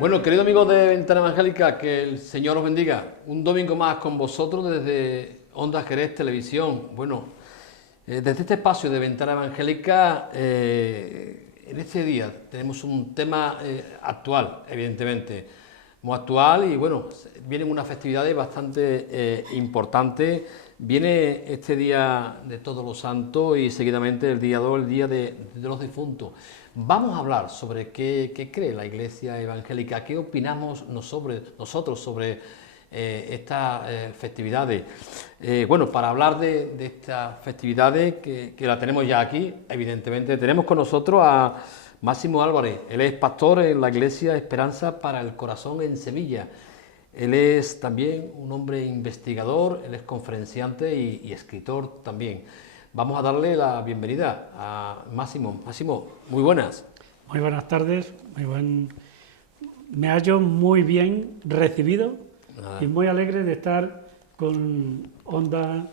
Bueno, queridos amigos de Ventana Evangélica, que el Señor os bendiga. Un domingo más con vosotros desde Onda Jerez Televisión. Bueno, desde este espacio de Ventana Evangélica, en este día tenemos un tema actual, evidentemente, muy actual, y bueno, vienen unas festividades bastante importantes. Viene este día de Todos los Santos y seguidamente el día 2, el día de los difuntos. Vamos a hablar sobre qué cree la Iglesia Evangélica, qué opinamos nosotros sobre estas festividades. Bueno, para hablar de estas festividades, que la tenemos ya aquí, evidentemente, tenemos con nosotros a Máximo Álvarez. Él es pastor en la Iglesia Esperanza para el Corazón en Sevilla. Él es también un hombre investigador, él es conferenciante y escritor también. Vamos a darle la bienvenida a Máximo. Máximo, muy buenas. Muy buenas tardes, me hallo muy bien recibido y muy alegre de estar con Onda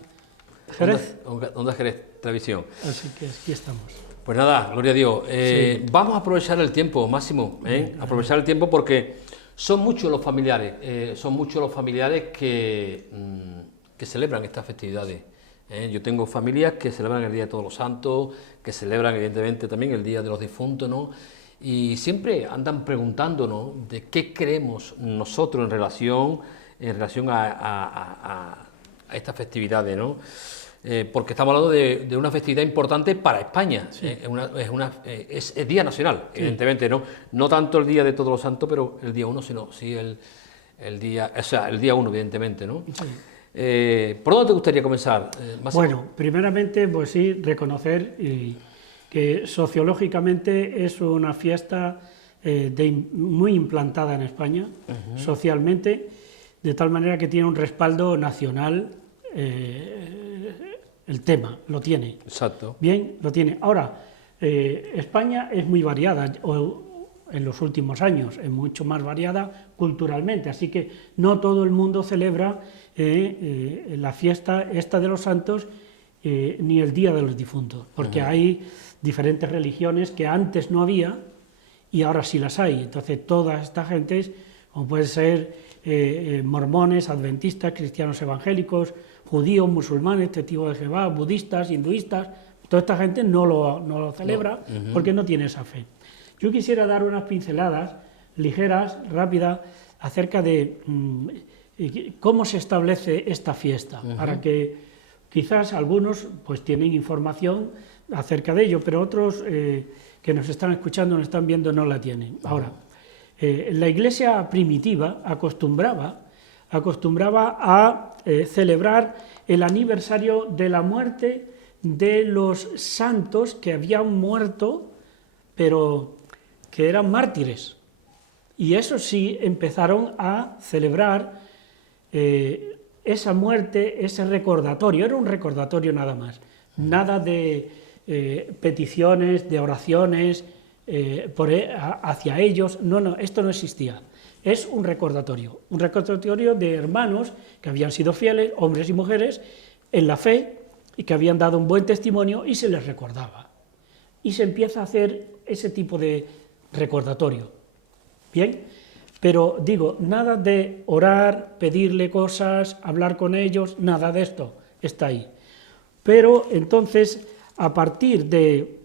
Jerez. Onda Jerez Televisión. Así que aquí estamos. Pues nada, gloria a Dios. Sí. Vamos a aprovechar el tiempo, Máximo, aprovechar el tiempo porque son muchos los familiares, que celebran estas festividades. Yo tengo familias que celebran el Día de Todos los Santos, que celebran evidentemente también el Día de los Difuntos, ¿no? Y siempre andan preguntándonos de qué creemos nosotros en relación a estas festividades, ¿no? Porque estamos hablando de una festividad importante para España, sí. Es Día Nacional, sí. Evidentemente, no tanto el Día de Todos los Santos, pero el día 1, sino sí el día 1, evidentemente, ¿no? Sí. ¿Por dónde te gustaría comenzar, Máximo? Bueno, primeramente, pues sí, reconocer que sociológicamente es una fiesta muy implantada en España, socialmente, de tal manera que tiene un respaldo nacional, el tema, lo tiene. Exacto. Bien, lo tiene. Ahora, España es muy variada, en los últimos años, es mucho más variada culturalmente, así que no todo el mundo celebra la fiesta esta de los santos ni el Día de los Difuntos, porque hay diferentes religiones que antes no había y ahora sí las hay. Entonces toda esta gente, como pueden ser mormones, adventistas, cristianos evangélicos, judíos, musulmanes, testigos de Jehová, budistas, hinduistas, toda esta gente no lo celebra porque no tiene esa fe. Yo quisiera dar unas pinceladas ligeras, rápidas, acerca de cómo se establece esta fiesta, para que quizás algunos pues tienen información acerca de ello, pero otros que nos están escuchando, nos están viendo, no la tienen. Ahora, la Iglesia primitiva acostumbraba a celebrar el aniversario de la muerte de los santos que habían muerto, pero que eran mártires. Y eso sí empezaron a celebrar esa muerte, ese recordatorio. Era un recordatorio nada más, nada de peticiones, de oraciones hacia ellos. No, esto no existía. Es un recordatorio de hermanos que habían sido fieles, hombres y mujeres, en la fe y que habían dado un buen testimonio y se les recordaba. Y se empieza a hacer ese tipo de recordatorio. Bien, pero digo, nada de orar, pedirle cosas, hablar con ellos, nada de esto está ahí. Pero entonces, a partir de...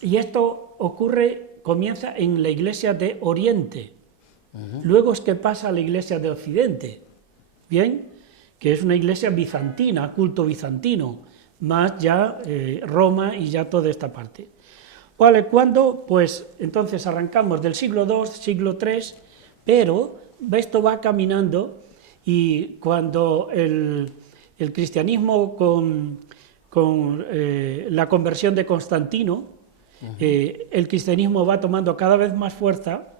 Y esto comienza en la Iglesia de Oriente, luego es que pasa a la Iglesia de Occidente, bien, que es una iglesia bizantina, culto bizantino, más ya Roma y ya toda esta parte. Vale, ¿cuándo? Pues entonces arrancamos del siglo II, siglo III, pero esto va caminando y cuando el cristianismo con la conversión de Constantino el cristianismo va tomando cada vez más fuerza,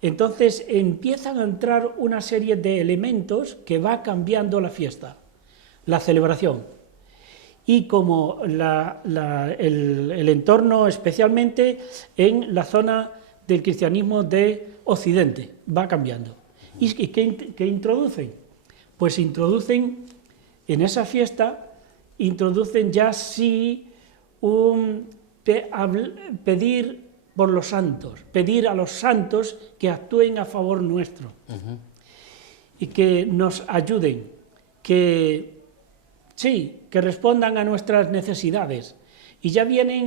entonces empiezan a entrar una serie de elementos que va cambiando la fiesta, la celebración. Y como el entorno, especialmente en la zona del cristianismo de Occidente, va cambiando. ¿Y qué introducen? Pues introducen en esa fiesta, introducen ya sí pedir por los santos, pedir a los santos que actúen a favor nuestro y que nos ayuden, que respondan a nuestras necesidades. Y ya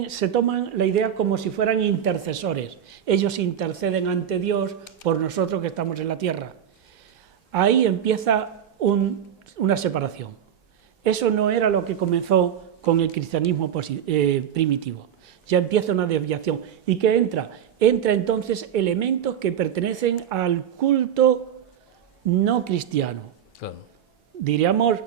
se toman la idea como si fueran intercesores. Ellos interceden ante Dios por nosotros que estamos en la tierra. Ahí empieza una separación. Eso no era lo que comenzó con el cristianismo primitivo. Ya empieza una desviación. ¿Y qué entra? Entra entonces elementos que pertenecen al culto no cristiano. Claro. Diríamos,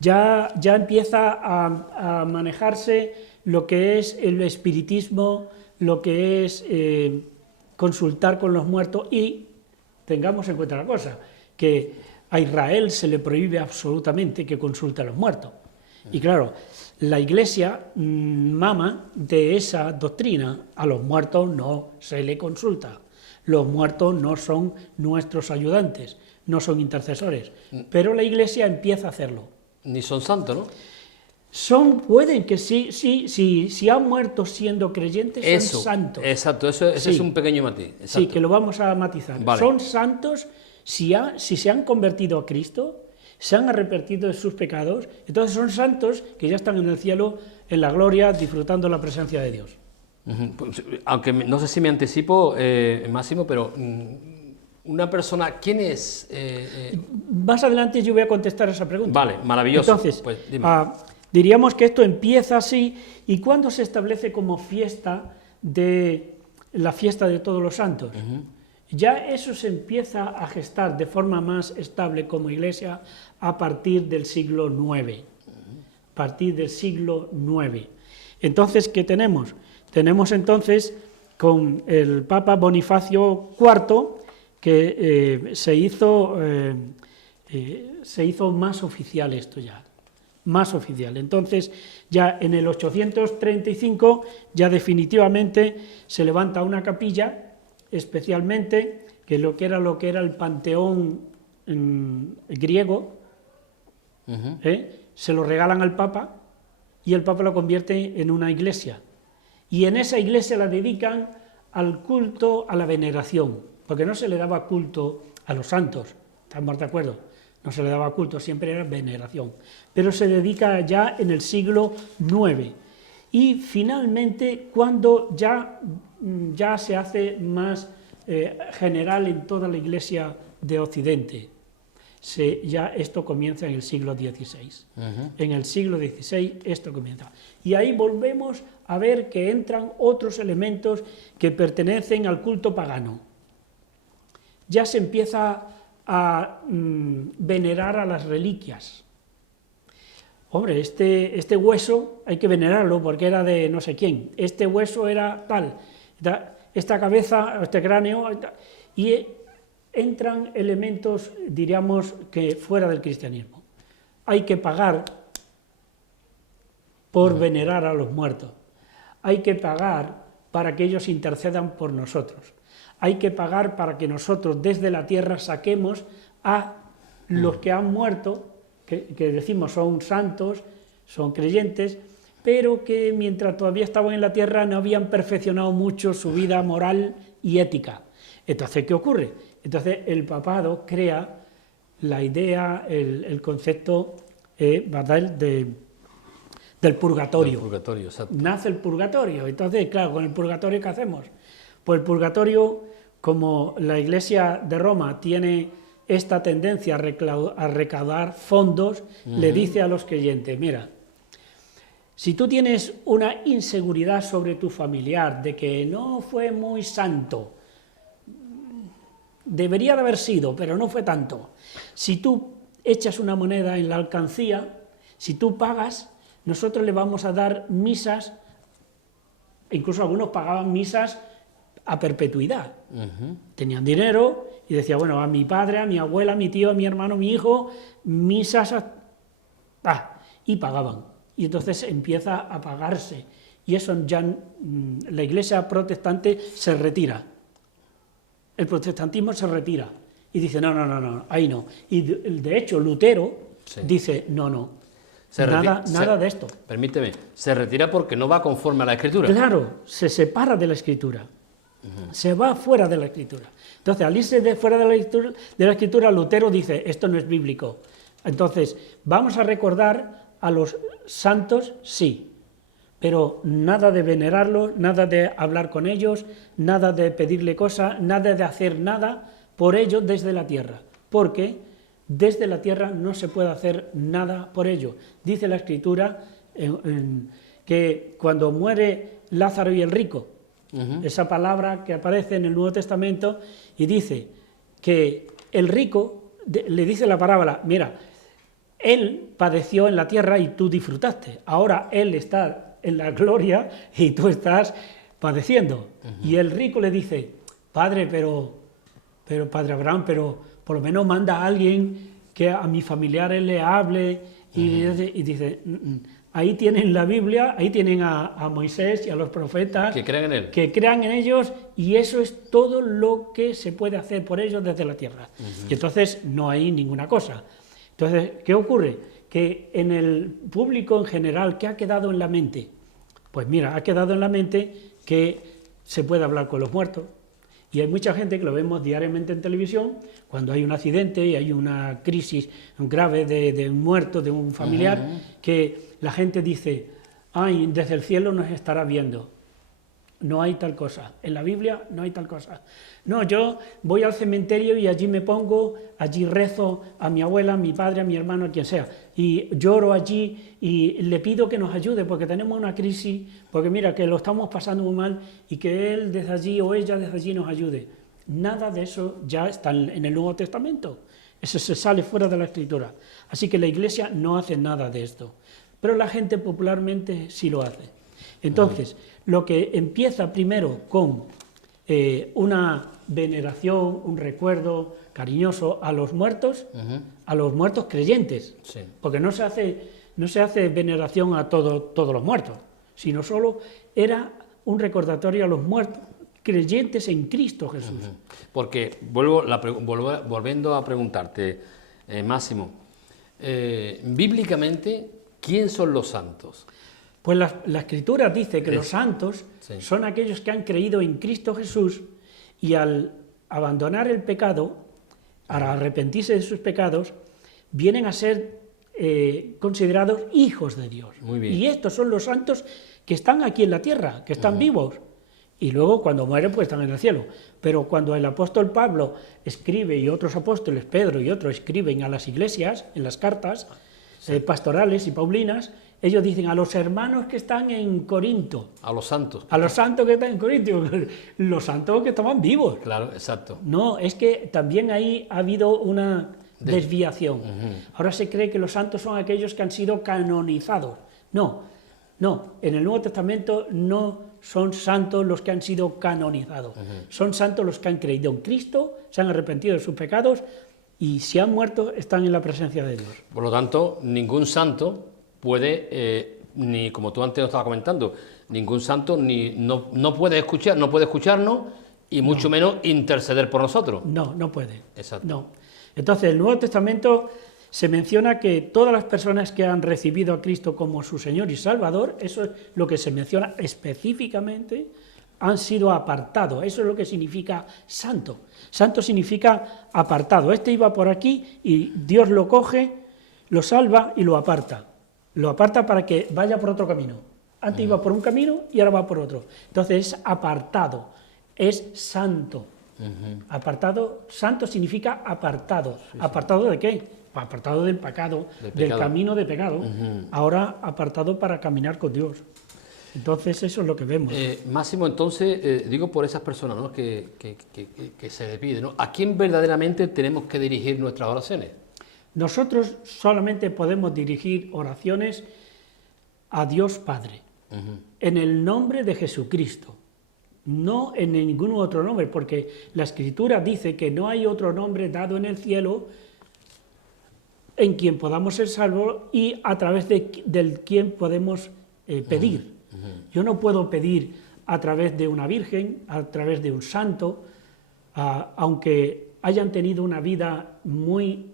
ya empieza a manejarse lo que es el espiritismo, lo que es consultar con los muertos, y tengamos en cuenta una cosa, que a Israel se le prohíbe absolutamente que consulte a los muertos. Y claro, la Iglesia mama de esa doctrina: a los muertos no se le consulta, los muertos no son nuestros ayudantes, no son intercesores, pero la Iglesia empieza a hacerlo. Ni son santos, ¿no? Pueden que si han muerto siendo creyentes, son santos. Exacto, ese es un pequeño matiz. Exacto. Sí, que lo vamos a matizar. Vale. Son santos si se han convertido a Cristo, se han arrepentido de sus pecados, entonces son santos que ya están en el cielo, en la gloria, disfrutando la presencia de Dios. Pues, aunque no sé si me anticipo, Máximo, pero una persona, ¿quién es? Más adelante yo voy a contestar esa pregunta. Vale, maravilloso. Entonces, pues, dime. diríamos que esto empieza así, y ¿cuándo se establece como fiesta la fiesta de todos los santos? Ya eso se empieza a gestar de forma más estable como Iglesia a partir del siglo IX. A partir del siglo IX. Entonces, ¿qué tenemos? Tenemos entonces con el Papa Bonifacio IV, que se hizo más oficial esto ya, más oficial. Entonces, ya en el 835, ya definitivamente se levanta una capilla, especialmente, que lo que era el panteón griego, se lo regalan al Papa, y el Papa lo convierte en una iglesia. Y en esa iglesia la dedican al culto, a la veneración, porque no se le daba culto a los santos, ¿estamos de acuerdo? No se le daba culto, siempre era veneración. Pero se dedica ya en el siglo IX. Y finalmente, cuando ya se hace más general en toda la Iglesia de Occidente, ya esto comienza en el siglo XVI. En el siglo XVI esto comienza. Y ahí volvemos a ver que entran otros elementos que pertenecen al culto pagano. Ya se empieza a venerar a las reliquias. Hombre, este hueso hay que venerarlo porque era de no sé quién, este hueso era tal, esta cabeza, este cráneo, y entran elementos, diríamos, que fuera del cristianismo. Hay que pagar por venerar a los muertos, hay que pagar para que ellos intercedan por nosotros, hay que pagar para que nosotros desde la tierra saquemos a los que han muerto, que decimos son santos, son creyentes, pero que mientras todavía estaban en la tierra no habían perfeccionado mucho su vida moral y ética. Entonces, ¿qué ocurre? Entonces el papado crea la idea, el concepto del purgatorio. El purgatorio, exacto. Nace el purgatorio. Entonces, claro, con el purgatorio, ¿qué hacemos? Pues el purgatorio, como la Iglesia de Roma tiene esta tendencia a recaudar fondos, le dice a los creyentes: mira, si tú tienes una inseguridad sobre tu familiar, de que no fue muy santo, debería de haber sido, pero no fue tanto, si tú echas una moneda en la alcancía, si tú pagas, nosotros le vamos a dar misas incluso algunos pagaban misas a perpetuidad. Tenían dinero y decía, bueno, a mi padre, a mi abuela, a mi tío, a mi hermano, a mi hijo, misas y pagaban. Y entonces empieza a pagarse. Y eso ya la Iglesia protestante se retira. El protestantismo se retira. Y dice, no, ahí no. Y de hecho, Lutero dice, no, nada de esto. Permíteme, se retira porque no va conforme a la Escritura. Claro, se separa de la Escritura. Se va fuera de la Escritura. Entonces, al irse fuera de la Escritura, Lutero dice, esto no es bíblico. Entonces, vamos a recordar a los santos, sí, pero nada de venerarlos, nada de hablar con ellos, nada de pedirle cosas, nada de hacer nada por ellos desde la tierra, porque desde la tierra no se puede hacer nada por ellos. Dice la Escritura que cuando muere Lázaro y el rico, esa palabra que aparece en el Nuevo Testamento, y dice que el rico, le dice la parábola, mira, él padeció en la tierra y tú disfrutaste, ahora él está en la gloria y tú estás padeciendo. Y el rico le dice, padre, pero padre Abraham, pero por lo menos manda a alguien que a mis familiares le hable, y dice, ahí tienen la Biblia, ahí tienen a Moisés y a los profetas. Que crean en él. Que crean en ellos, y eso es todo lo que se puede hacer por ellos desde la tierra. Y entonces no hay ninguna cosa. Entonces, ¿qué ocurre? Que en el público en general, ¿qué ha quedado en la mente? Pues mira, ha quedado en la mente que se puede hablar con los muertos. Y hay mucha gente que lo vemos diariamente en televisión, cuando hay un accidente y hay una crisis grave de un muerto, de un familiar, que la gente dice, ay, desde el cielo nos estará viendo. No hay tal cosa. En la Biblia no hay tal cosa. No, yo voy al cementerio y allí me pongo, allí rezo a mi abuela, a mi padre, a mi hermano, a quien sea, y lloro allí y le pido que nos ayude porque tenemos una crisis, porque mira, que lo estamos pasando muy mal y que él desde allí o ella desde allí nos ayude. Nada de eso ya está en el Nuevo Testamento. Eso se sale fuera de la Escritura. Así que la Iglesia no hace nada de esto. Pero la gente popularmente sí lo hace. Entonces, lo que empieza primero con una veneración, un recuerdo cariñoso a los muertos creyentes, porque no se hace veneración a todos los muertos, sino solo era un recordatorio a los muertos creyentes en Cristo Jesús. Porque volviendo a preguntarte, Máximo, bíblicamente, ¿quién son los santos? Pues la Escritura dice que los santos son aquellos que han creído en Cristo Jesús y al abandonar el pecado, al arrepentirse de sus pecados, vienen a ser considerados hijos de Dios. Muy bien. Y estos son los santos que están aquí en la tierra, que están vivos. Y luego cuando mueren pues están en el cielo. Pero cuando el apóstol Pablo escribe, y otros apóstoles, Pedro y otros, escriben a las iglesias, en las cartas pastorales y paulinas, ellos dicen a los hermanos que están en Corinto. A los santos. A los santos que están en Corinto. Los santos que estaban vivos. Claro, exacto. No, es que también ahí ha habido una desviación. Ahora se cree que los santos son aquellos que han sido canonizados. No, en el Nuevo Testamento no son santos los que han sido canonizados. Son santos los que han creído en Cristo, se han arrepentido de sus pecados y si han muerto están en la presencia de Dios. Por lo tanto, ningún santo puede, ni como tú antes nos estabas comentando, ningún santo no puede escucharnos y mucho menos interceder por nosotros. No puede. Exacto. No. Entonces, el Nuevo Testamento se menciona que todas las personas que han recibido a Cristo como su Señor y Salvador, eso es lo que se menciona específicamente, han sido apartados. Eso es lo que significa santo. Santo significa apartado. Este iba por aquí y Dios lo coge, lo salva y lo aparta. Lo aparta para que vaya por otro camino. Antes iba por un camino y ahora va por otro. Entonces es apartado, es santo. Apartado, santo significa apartado. ¿Apartado de qué? Apartado del pecado, del camino de pecado. Ahora apartado para caminar con Dios. Entonces eso es lo que vemos. Máximo, entonces, digo por esas personas, ¿no?, que se despiden, ¿no? ¿A quién verdaderamente tenemos que dirigir nuestras oraciones? Nosotros solamente podemos dirigir oraciones a Dios Padre. en el nombre de Jesucristo, no en ningún otro nombre, porque la Escritura dice que no hay otro nombre dado en el cielo en quien podamos ser salvos y a través del quien podemos pedir. Yo no puedo pedir a través de una virgen, a través de un santo, aunque hayan tenido una vida muy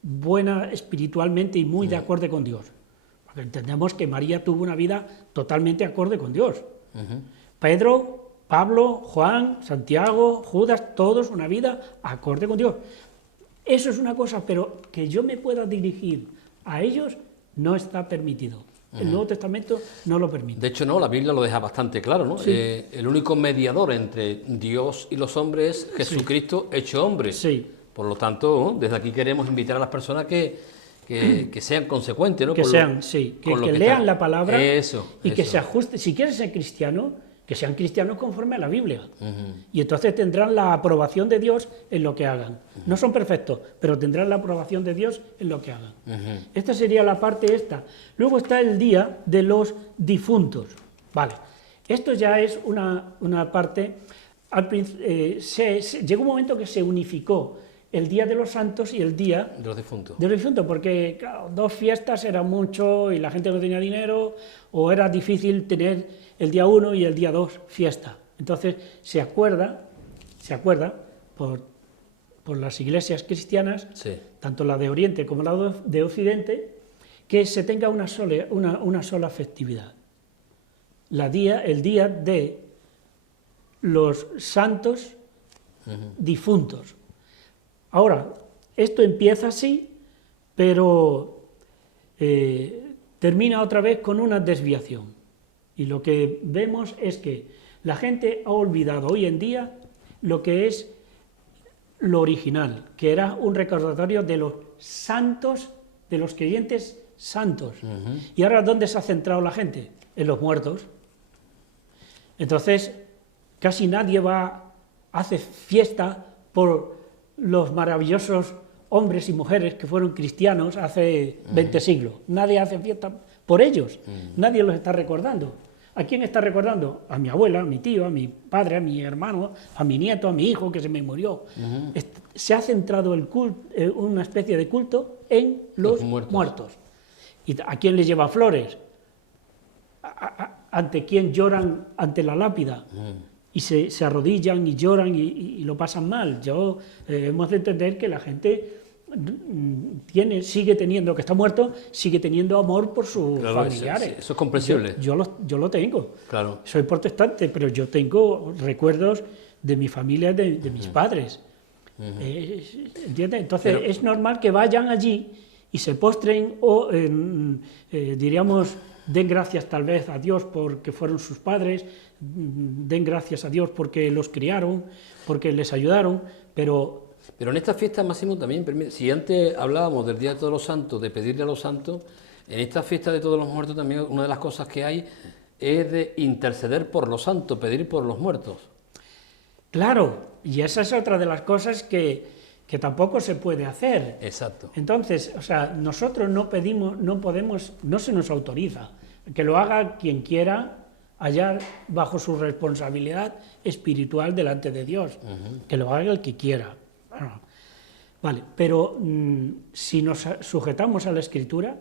buena espiritualmente y muy de acorde con Dios. Porque entendemos que María tuvo una vida totalmente acorde con Dios. Pedro, Pablo, Juan, Santiago, Judas, todos una vida acorde con Dios. Eso es una cosa, pero que yo me pueda dirigir a ellos no está permitido. El Nuevo Testamento no lo permite. De hecho, no, la Biblia lo deja bastante claro, ¿no? Sí. El único mediador entre Dios y los hombres es Jesucristo hecho hombre. Sí. Por lo tanto, desde aquí queremos invitar a las personas que sean consecuentes, ¿no? Que sean, sí, que lean la palabra y que se ajusten. Si quieres ser cristiano, que sean cristianos conforme a la Biblia. Y entonces tendrán la aprobación de Dios en lo que hagan. No son perfectos, pero tendrán la aprobación de Dios en lo que hagan. Esta sería la parte esta. Luego está el día de los difuntos. Vale, esto ya es una parte... llegó un momento que se unificó el Día de los Santos y el Día de los Difuntos. De los difuntos, porque claro, 2 fiestas era mucho y la gente no tenía dinero, o era difícil tener el día 1 y el día 2 fiesta. Entonces se acuerda por las iglesias cristianas, tanto la de Oriente como la de Occidente, que se tenga una sola festividad. El día de los santos difuntos. Ahora, esto empieza así, pero termina otra vez con una desviación. Y lo que vemos es que la gente ha olvidado hoy en día lo que es lo original, que era un recordatorio de los santos, de los creyentes santos. Y ahora, ¿dónde se ha centrado la gente? En los muertos. Entonces, casi nadie hace fiesta por los maravillosos hombres y mujeres que fueron cristianos hace 20 siglos. Nadie hace fiesta por ellos, nadie los está recordando. ¿A quién está recordando? A mi abuela, a mi tío, a mi padre, a mi hermano, a mi nieto, a mi hijo que se me murió. Se ha centrado una especie de culto en los muertos. ¿Y a quién le lleva flores? ¿Ante quién lloran ante la lápida? Y se arrodillan y lloran y lo pasan mal. Hemos de entender que la gente sigue teniendo, que está muerto, sigue teniendo amor por sus familiares. Eso es comprensible. Yo lo tengo. Claro. Soy protestante, pero yo tengo recuerdos de mi familia, de mis padres. ¿Entiendes? Entonces es normal que vayan allí y se postren o, diríamos, den gracias tal vez a Dios porque fueron sus padres, den gracias a Dios porque los criaron, porque les ayudaron, Pero en esta fiesta, Máximo, también permite, si antes hablábamos del Día de Todos los Santos, de pedirle a los santos, en esta fiesta de Todos los Muertos también una de las cosas que hay es de interceder por los santos, pedir por los muertos. Claro, y esa es otra de las cosas que tampoco se puede hacer. Exacto. Entonces, o sea, nosotros no pedimos, no podemos, no se nos autoriza, que lo haga quien quiera, allá bajo su responsabilidad espiritual delante de Dios, que lo haga el que quiera. Bueno, vale, pero si nos sujetamos a la Escritura,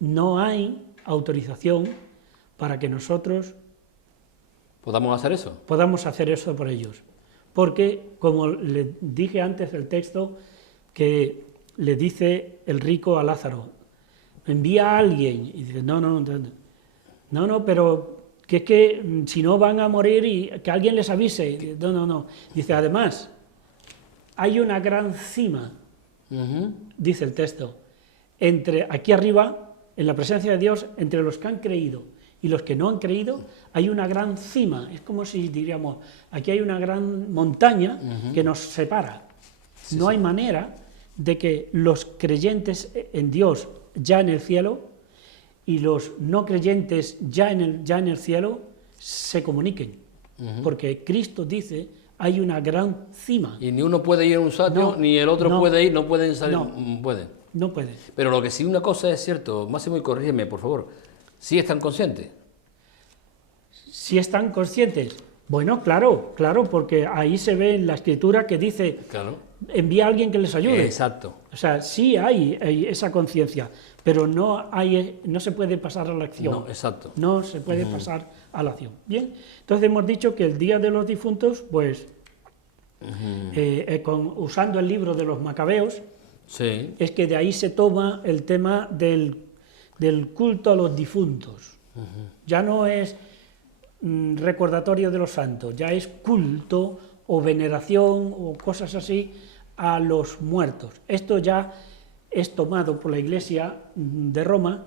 no hay autorización para que nosotros podamos hacer eso por ellos. Porque, como le dije antes del texto, que le dice el rico a Lázaro, envía a alguien, y dice, no, pero que es que si no van a morir y que alguien les avise, no. Dice, además, hay una gran cima, dice el texto, entre aquí arriba, en la presencia de Dios, entre los que han creído y los que no han creído, hay una gran cima. Es como si diríamos, aquí hay una gran montaña que nos separa. No hay manera de que los creyentes en Dios ya en el cielo y los no creyentes ya en el cielo se comuniquen. Porque Cristo dice, hay una gran cima. Y ni uno puede ir a un sitio, ni el otro puede ir, no pueden salir, No puede. Pero lo que sí, una cosa es cierto, Máximo, y corrígeme, por favor, sí están conscientes. si están conscientes. Bueno, claro, porque ahí se ve en la escritura que dice, Claro. envía a alguien que les ayude. Exacto. O sea, sí hay esa conciencia, pero no se puede pasar a la acción. No, exacto. No se puede pasar a la acción. Bien, entonces hemos dicho que el Día de los Difuntos, pues, usando el libro de los Macabeos, Sí. es que de ahí se toma el tema del culto a los difuntos. Ya no es recordatorio de los santos, ya es culto o veneración o cosas así a los muertos. Esto ya es tomado por la Iglesia de Roma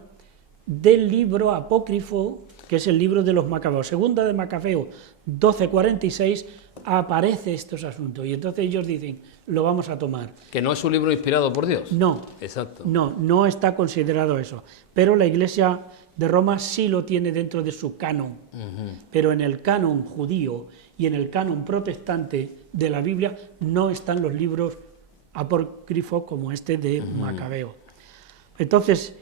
del libro apócrifo, que es el libro de los Macabeos. Segunda de Macabeo 12:46 aparece estos asuntos y entonces ellos dicen, lo vamos a tomar. Que no es un libro inspirado por Dios. No, Exacto. no está considerado eso, pero la Iglesia de Roma sí lo tiene dentro de su canon, pero en el canon judío y en el canon protestante de la Biblia no están los libros apócrifos como este de Macabeo. Entonces,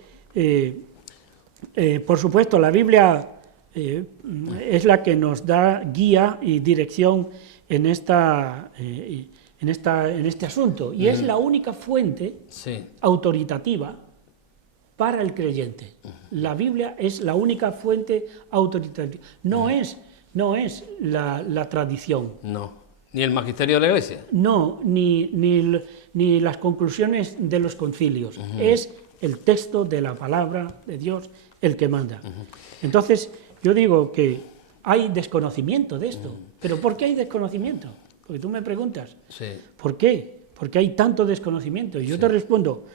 por supuesto, la Biblia es la que nos da guía y dirección en este asunto, y es la única fuente Sí. autoritativa para el creyente. La Biblia es la única fuente autoritativa. No es la tradición. No. Ni el magisterio de la Iglesia. No, ni las conclusiones de los concilios. Es el texto de la palabra de Dios el que manda. Entonces, yo digo que hay desconocimiento de esto. ¿Pero por qué hay desconocimiento? Porque tú me preguntas, Sí. ¿por qué? ¿Por qué hay tanto desconocimiento? Y yo te respondo,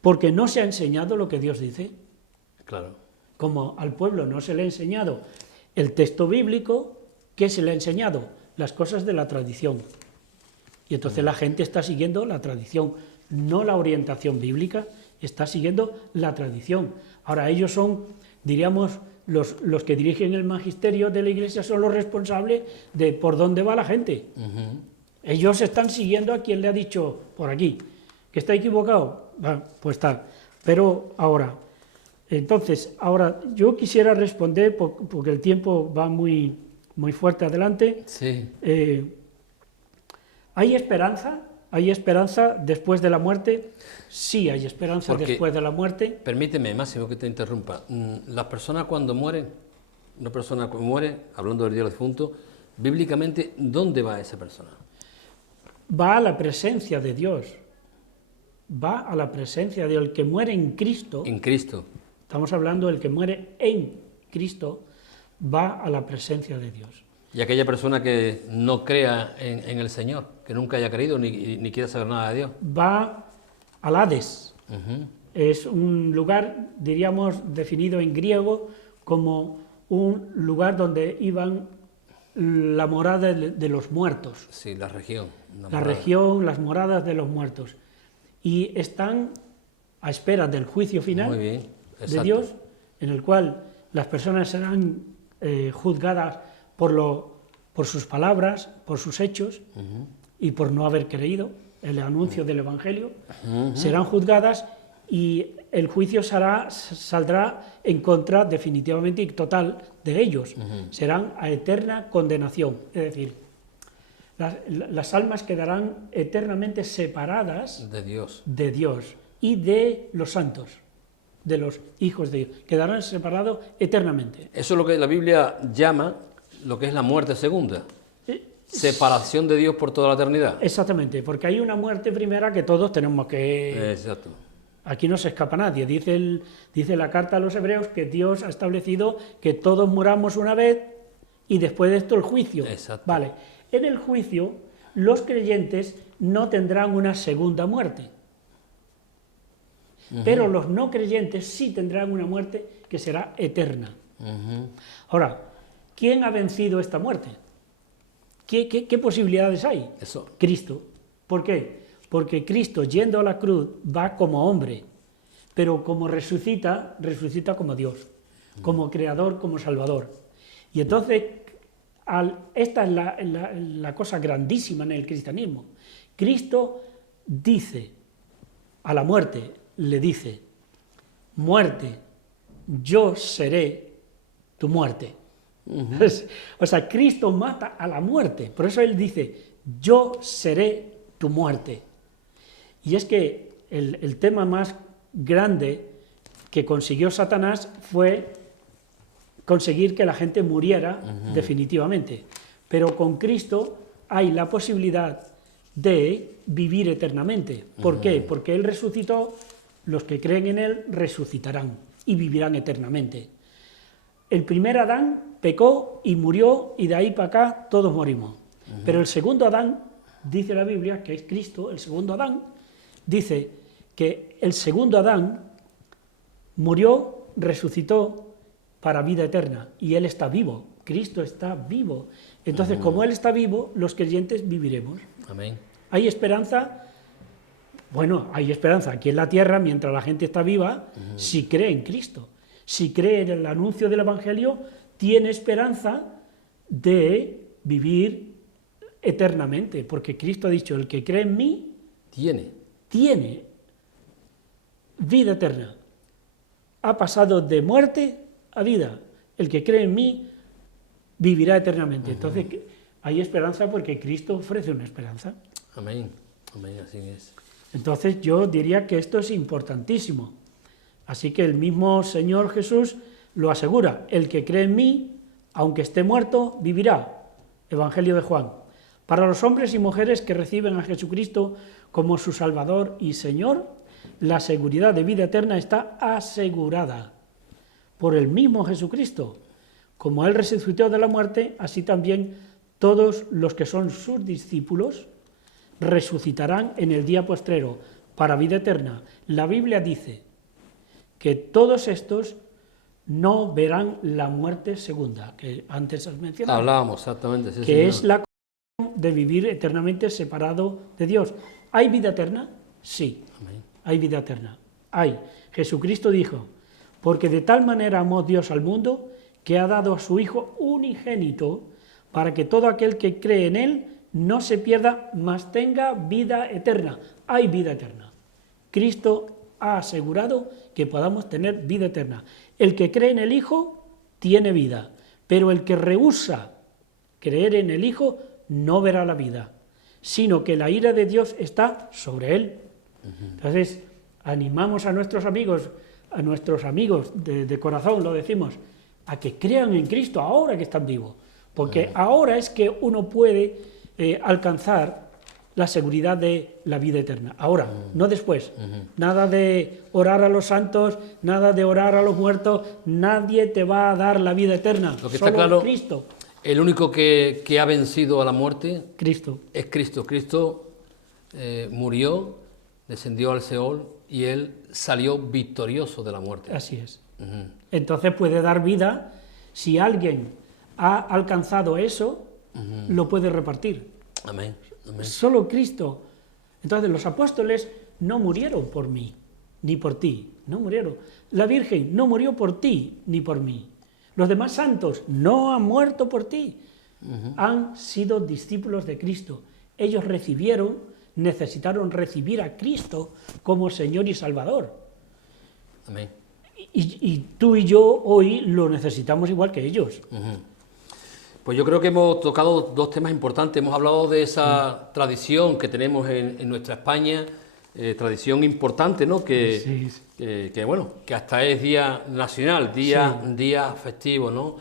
porque no se ha enseñado lo que Dios dice. Claro. Como al pueblo no se le ha enseñado el texto bíblico, ¿qué se le ha enseñado? Las cosas de la tradición. Y entonces la gente está siguiendo la tradición, no la orientación bíblica, está siguiendo la tradición. Ahora ellos son, diríamos, los que dirigen el magisterio de la Iglesia son los responsables de por dónde va la gente. Ellos están siguiendo a quien le ha dicho por aquí, que está equivocado, pues está. Pero ahora, entonces, ahora yo quisiera responder, porque el tiempo va muy fuerte adelante. Sí. ¿Hay esperanza? ¿Hay esperanza después de la muerte? Sí, hay esperanza después de la muerte. Permíteme, Máximo, que te interrumpa. Las personas cuando mueren, una persona cuando muere, hablando del día del difunto, bíblicamente, ¿dónde va esa persona? Va a la presencia de Dios. Va a la presencia de Dios. El que muere en Cristo, En Cristo. estamos hablando del que muere en Cristo, va a la presencia de Dios. Y aquella persona que no crea en el Señor, que nunca haya creído ni quiera saber nada de Dios. Va al Hades. Es un lugar, diríamos, definido en griego como un lugar donde iban la morada de los muertos. Sí, la región. La región, las moradas de los muertos. Y están a espera del juicio final Muy bien, de exacto. Dios, en el cual las personas serán juzgadas por sus palabras, por sus hechos y por no haber creído el anuncio del Evangelio. Serán juzgadas y el juicio saldrá en contra definitivamente y total de ellos. Serán a eterna condenación. Es decir, las almas quedarán eternamente separadas De Dios. de Dios y de los santos, de los hijos de Dios. Quedarán separados eternamente. Eso es lo que la Biblia llama lo que es la muerte segunda. Separación de Dios por toda la eternidad. Exactamente, porque hay una muerte primera que todos tenemos que... Exacto. Aquí no se escapa nadie. Dice la carta a los hebreos que Dios ha establecido que todos muramos una vez y después de esto el juicio. Exacto. Vale. En el juicio los creyentes no tendrán una segunda muerte. Pero los no creyentes sí tendrán una muerte que será eterna. Ahora, ¿quién ha vencido esta muerte? ¿Qué posibilidades hay? Eso. Cristo. ¿Por qué? Porque Cristo, yendo a la cruz, va como hombre, pero como resucita como Dios, como creador, como salvador. Y entonces, esta es la cosa grandísima en el cristianismo. Cristo dice a la muerte, le dice, muerte, yo seré tu muerte. O sea, Cristo mata a la muerte. Por eso él dice, yo seré tu muerte. Y es que el tema más grande que consiguió Satanás fue conseguir que la gente muriera definitivamente. Pero con Cristo hay la posibilidad de vivir eternamente. ¿Por qué? Porque Él resucitó, los que creen en Él resucitarán y vivirán eternamente. El primer Adán pecó y murió, y de ahí para acá todos morimos. Pero el segundo Adán, dice la Biblia, que es Cristo, el segundo Adán, dice que el segundo Adán murió, resucitó para vida eterna, y Él está vivo, Cristo está vivo. Entonces, como Él está vivo, los creyentes viviremos. Amén. ¿Hay esperanza? Bueno, hay esperanza aquí en la tierra, mientras la gente está viva, si cree en Cristo. Si cree en el anuncio del Evangelio, tiene esperanza de vivir eternamente, porque Cristo ha dicho, el que cree en mí, tiene vida eterna. Ha pasado de muerte a vida. El que cree en mí vivirá eternamente. Entonces, hay esperanza porque Cristo ofrece una esperanza. Amén. Amén, así es. Entonces, yo diría que esto es importantísimo. Así que el mismo Señor Jesús lo asegura. El que cree en mí, aunque esté muerto, vivirá. Evangelio de Juan. Para los hombres y mujeres que reciben a Jesucristo como su Salvador y Señor, la seguridad de vida eterna está asegurada por el mismo Jesucristo. Como Él resucitó de la muerte, así también todos los que son sus discípulos resucitarán en el día postrero para vida eterna. La Biblia dice que todos estos no verán la muerte segunda, que antes has mencionado. Hablábamos, exactamente. Sí, que señor. es la condición de vivir eternamente separado de Dios. ¿Hay vida eterna? Sí. Amén. Hay vida eterna. Hay. Jesucristo dijo, porque de tal manera amó Dios al mundo que ha dado a su Hijo unigénito para que todo aquel que cree en Él no se pierda, mas tenga vida eterna. Hay vida eterna. Cristo ha asegurado que podamos tener vida eterna. El que cree en el Hijo tiene vida, pero el que rehúsa creer en el Hijo no verá la vida, sino que la ira de Dios está sobre él. Entonces, animamos a nuestros amigos de corazón, lo decimos, a que crean en Cristo ahora que están vivos, porque ahora es que uno puede alcanzar la seguridad de la vida eterna, ahora, no después. Nada de orar a los santos, nada de orar a los muertos, nadie te va a dar la vida eterna, Lo que solo está claro, Cristo. El único que ha vencido a la muerte Cristo. es Cristo. Cristo murió, descendió al Seol y Él salió victorioso de la muerte. Así es. Entonces puede dar vida, si alguien ha alcanzado eso, lo puede repartir. Amén. Amén. Solo Cristo. Entonces los apóstoles no murieron por mí, ni por ti, no murieron. La Virgen no murió por ti, ni por mí. Los demás santos no han muerto por ti. Han sido discípulos de Cristo. Ellos necesitaron recibir a Cristo como Señor y Salvador. Amén. Y tú y yo hoy lo necesitamos igual que ellos. Pues yo creo que hemos tocado dos temas importantes. Hemos hablado de esa tradición que tenemos en nuestra España, tradición importante, ¿no? Que hasta es día nacional, día festivo, ¿no?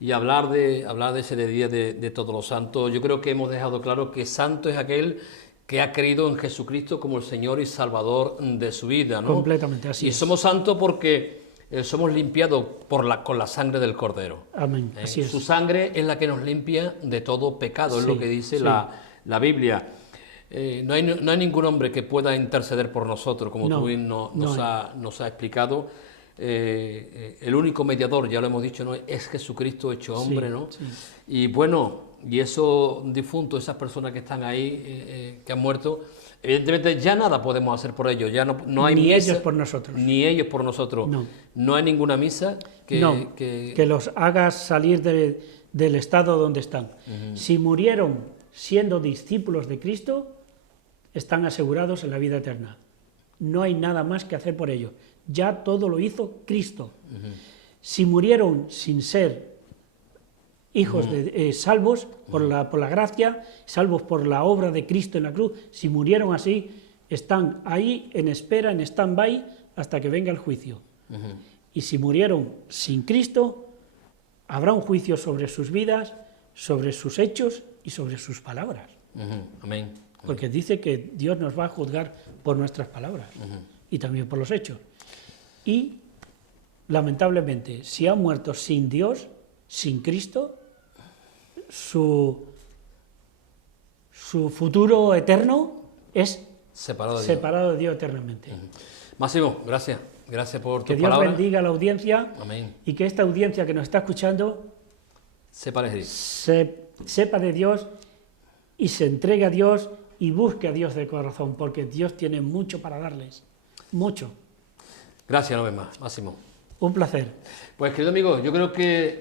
Y hablar de ese día de Todos los Santos, yo creo que hemos dejado claro que santo es aquel que ha creído en Jesucristo como el Señor y Salvador de su vida, ¿no? Completamente, así es. Y somos santos porque somos limpiados con la sangre del Cordero. Amén, así es. Su sangre es la que nos limpia de todo pecado, es lo que dice la Biblia. No hay ningún hombre que pueda interceder por nosotros, como tú nos has explicado. El único mediador, ya lo hemos dicho, ¿no? Es Jesucristo hecho hombre, ¿no? Sí. Y bueno, y esos difuntos, esas personas que están ahí, que han muerto, evidentemente ya nada podemos hacer por ellos, ya no hay ni misa, ellos por nosotros. Ni ellos por nosotros. No hay ninguna misa que los haga salir del estado donde están. Si murieron siendo discípulos de Cristo, están asegurados en la vida eterna. No hay nada más que hacer por ellos. Ya todo lo hizo Cristo. Si murieron sin ser hijos salvos por la gracia, salvos por la obra de Cristo en la cruz, si murieron así, están ahí en espera, en stand-by, hasta que venga el juicio. Y si murieron sin Cristo, habrá un juicio sobre sus vidas, sobre sus hechos y sobre sus palabras. Amén. Porque dice que Dios nos va a juzgar por nuestras palabras y también por los hechos. Y, lamentablemente, si han muerto sin Dios, sin Cristo, su futuro eterno es separado de Dios eternamente. Máximo, gracias. Gracias por que tus Dios palabras. bendiga a la audiencia. Amén. Y que esta audiencia que nos está escuchando Sepa elegir. sepa de Dios y se entregue a Dios y busque a Dios de corazón, porque Dios tiene mucho para darles, mucho. Gracias una vez más, Máximo. Un placer. Pues querido amigo, yo creo que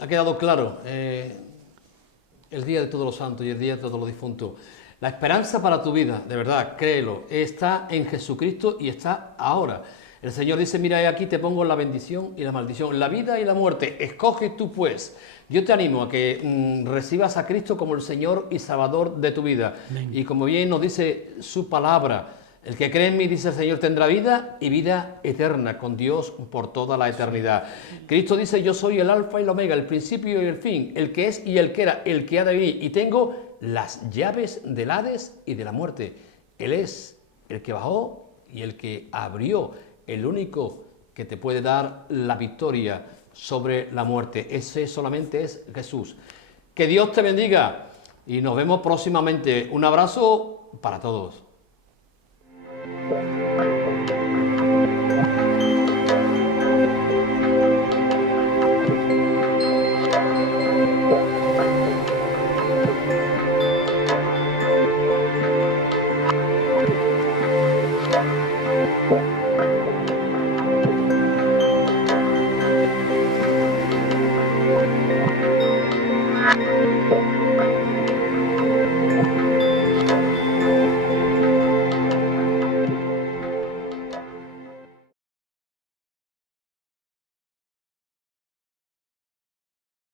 ha quedado claro el Día de Todos los Santos y el Día de Todos los Difuntos. La esperanza para tu vida, de verdad, créelo, está en Jesucristo y está ahora. El Señor dice, mira, aquí te pongo la bendición y la maldición, la vida y la muerte, escoge tú pues. Yo te animo a que recibas a Cristo como el Señor y Salvador de tu vida. Amén. Y como bien nos dice su palabra, el que cree en mí, dice el Señor, tendrá vida y vida eterna con Dios por toda la eternidad. Cristo dice, yo soy el alfa y el omega, el principio y el fin, el que es y el que era, el que ha de venir, y tengo las llaves del Hades y de la muerte. Él es el que bajó y el que abrió, el único que te puede dar la victoria sobre la muerte. Ese solamente es Jesús. Que Dios te bendiga y nos vemos próximamente. Un abrazo para todos.